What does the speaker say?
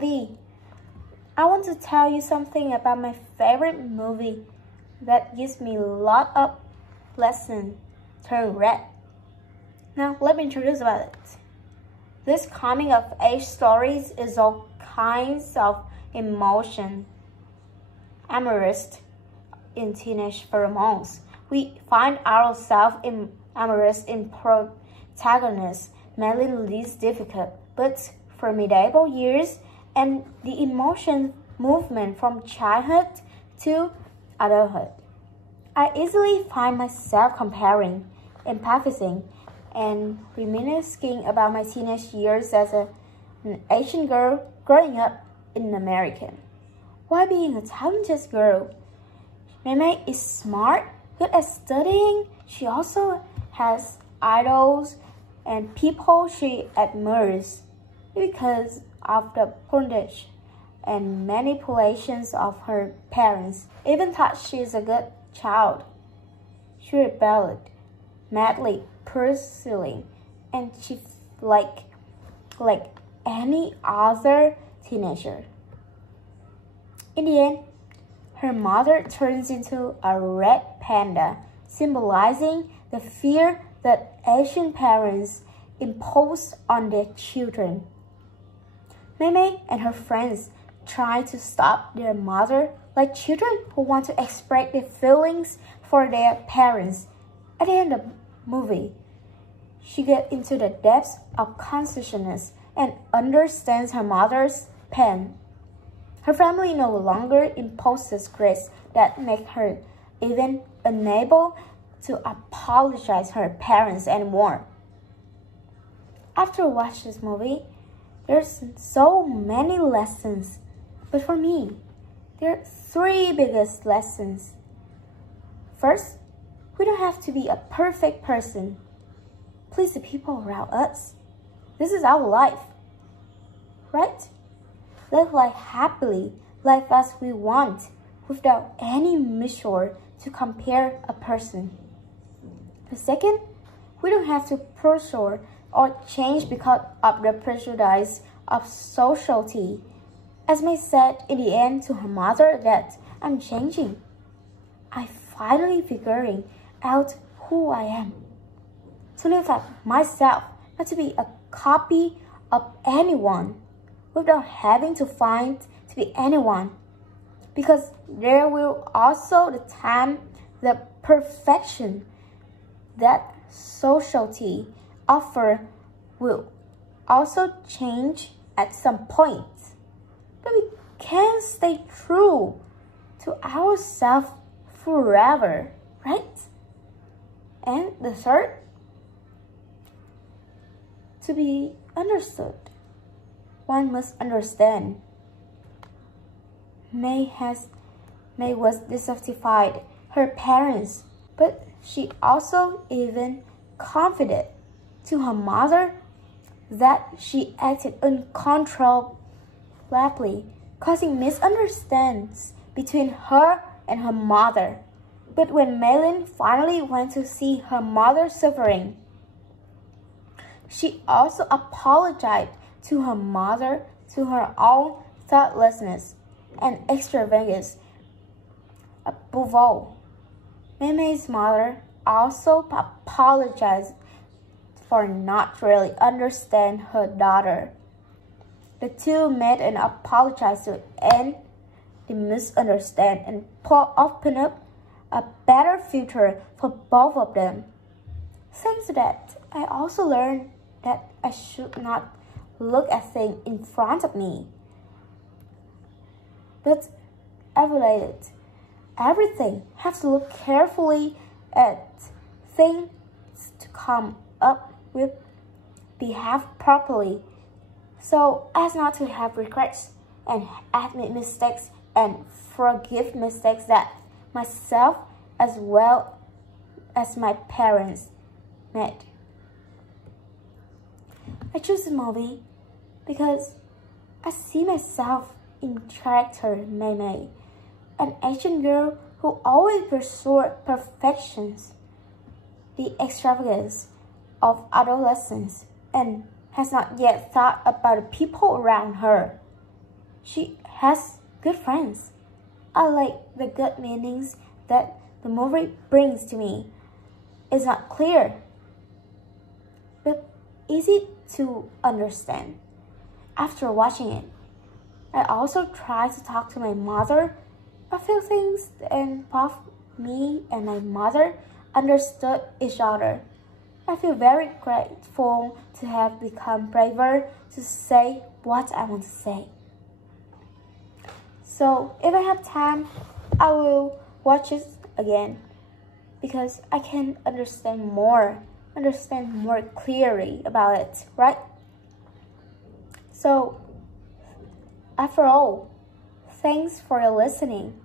Tảo I want to tell you something about my favorite movie that gives me a lot of lessons. Turn red. Now let me introduce about it. This coming of age stories is all kinds of emotion. Amorous in teenage pheromones. We find ourselves amorous in protagonists, mainly least difficult but formidable years, and the emotion movement from childhood to adulthood. I easily find myself comparing, empathizing, and reminiscing about my teenage years as an Asian girl growing up in America. While being a talented girl, Mei is smart, good at studying. She also has idols and people she admires because of the bondage and manipulations of her parents. Even thought she is a good child. She rebelled, madly pursuing, and she like any other teenager. In the end, her mother turns into a red panda, symbolizing the fear that Asian parents impose on their children. Mei and her friends try to stop their mother like children who want to express their feelings for their parents. At the end of the movie, she gets into the depths of consciousness and understands her mother's pain. Her family no longer imposes grace that make her even unable to apologize to her parents anymore. After watching this movie, there's so many lessons, but for me, there are three biggest lessons. First, we don't have to be a perfect person. Please the people around us. This is our life, right? Live life happily, live as we want, without any measure to compare a person. The second, we don't have to pressure or change because of the prejudice of society. As May said in the end to her mother that I'm changing. I finally figuring out who I am. To live like myself, not to be a copy of anyone, without having to find to be anyone. Because there will also the time, the perfection that society offer will also change at some point. But we can't stay true to ourselves forever, right? And the third, to be understood, one must understand. May was dissatisfied her parents, but she also even confided to her mother that she acted uncontrollably, causing misunderstandings between her and her mother. But when Maylin finally went to see her mother suffering, she also apologized to her mother to her own thoughtlessness and extravagance. Above all, May's mother also apologized for not really understand her daughter. The two met and apologized to end the misunderstanding and open up a better future for both of them. Since that, I also learned that I should not look at things in front of me, but evaluate it. Everything has to look carefully at things to come up with, behave properly, so as not to have regrets and admit mistakes and forgive mistakes that myself as well as my parents made. I choose the movie because I see myself in character Mei, an Asian girl who always pursued perfections, the extravagance of adolescence, and has not yet thought about the people around her. she has good friends. I like the good meanings that the movie brings to me. It's not clear, but easy to understand. After watching it, I also tried to talk to my mother a few things, and both me and my mother understood each other. I feel very grateful to have become braver to say what I want to say. So if I have time, I will watch it again because I can understand more clearly about it, right? So after all, thanks for your listening.